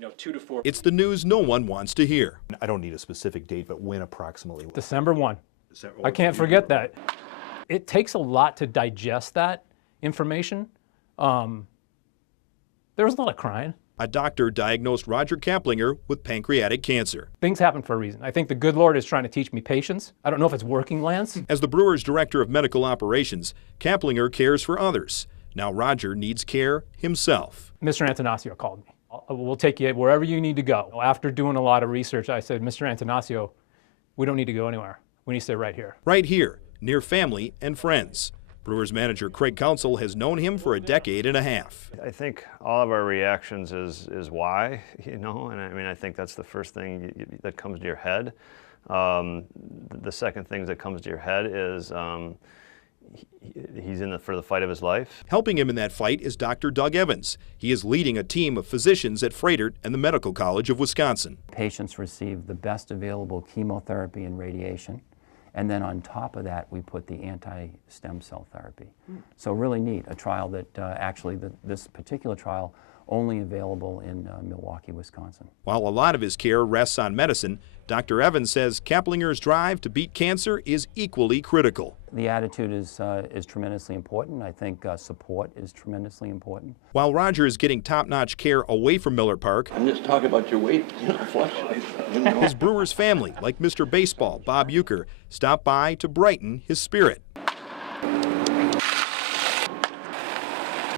2 to 4. It's the news no one wants to hear. I don't need a specific date, but when approximately? December 1. I can't forget that. It takes a lot to digest that information. There was a lot of crying. A doctor diagnosed Roger Kaplinger with pancreatic cancer. Things happen for a reason. I think the good Lord is trying to teach me patience. I don't know if it's working, Lance. As the Brewers' director of medical operations, Kaplinger cares for others. Now Roger needs care himself. Mr. Antanasio called me. We'll take you wherever you need to go. After doing a lot of research, I said, Mr. Antanasio, we don't need to go anywhere. We need to stay right here. Right here, near family and friends. Brewers manager Craig Counsell has known him for a decade and a half. I think all of our reactions is why, and I mean, I think that's the first thing that comes to your head. The second thing that comes to your head is he's in it for the fight of his life. Helping him in that fight is Dr. Doug Evans. He is leading a team of physicians at Froedtert and the Medical College of Wisconsin. Patients receive the best available chemotherapy and radiation. And then on top of that, we put the anti-stem cell therapy. So really neat, a trial that this particular trial only available in Milwaukee, Wisconsin. While a lot of his care rests on medicine, Dr. Evans says Kaplinger's drive to beat cancer is equally critical. The attitude is tremendously important. I think support is tremendously important. While Roger is getting top-notch care away from Miller Park, I'm just talking about your weight, fluctuates. His Brewers family, like Mr. Baseball, Bob Uecker, stopped by to brighten his spirit.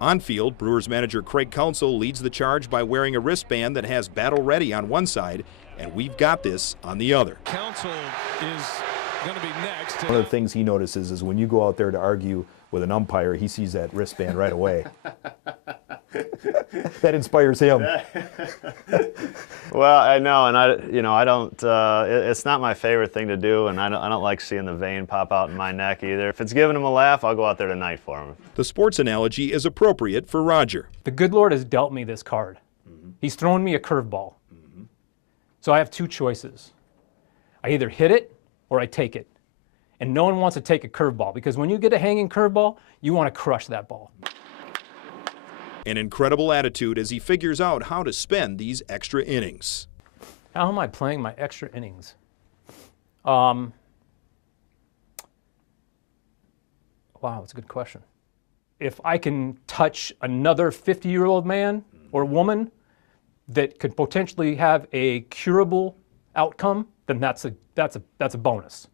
On field, Brewers manager Craig Counsell leads the charge by wearing a wristband that has Battle Ready on one side and We've Got This on the other. Counsell is going to be next. One of the things he notices is when you go out there to argue with an umpire, he sees that wristband right away. That inspires him. Well, I know, and I don't. It's not my favorite thing to do, and I don't like seeing the vein pop out in my neck either. If it's giving him a laugh, I'll go out there tonight for him. The sports analogy is appropriate for Roger. The good Lord has dealt me this card. He's thrown me a curveball. So I have two choices. I either hit it or I take it. And no one wants to take a curveball because when you get a hanging curveball, you want to crush that ball. An incredible attitude as he figures out how to spend these extra innings. How am I playing my extra innings? Wow, that's a good question. If I can touch another 50-year-old man or woman that could potentially have a curable outcome, then that's a bonus.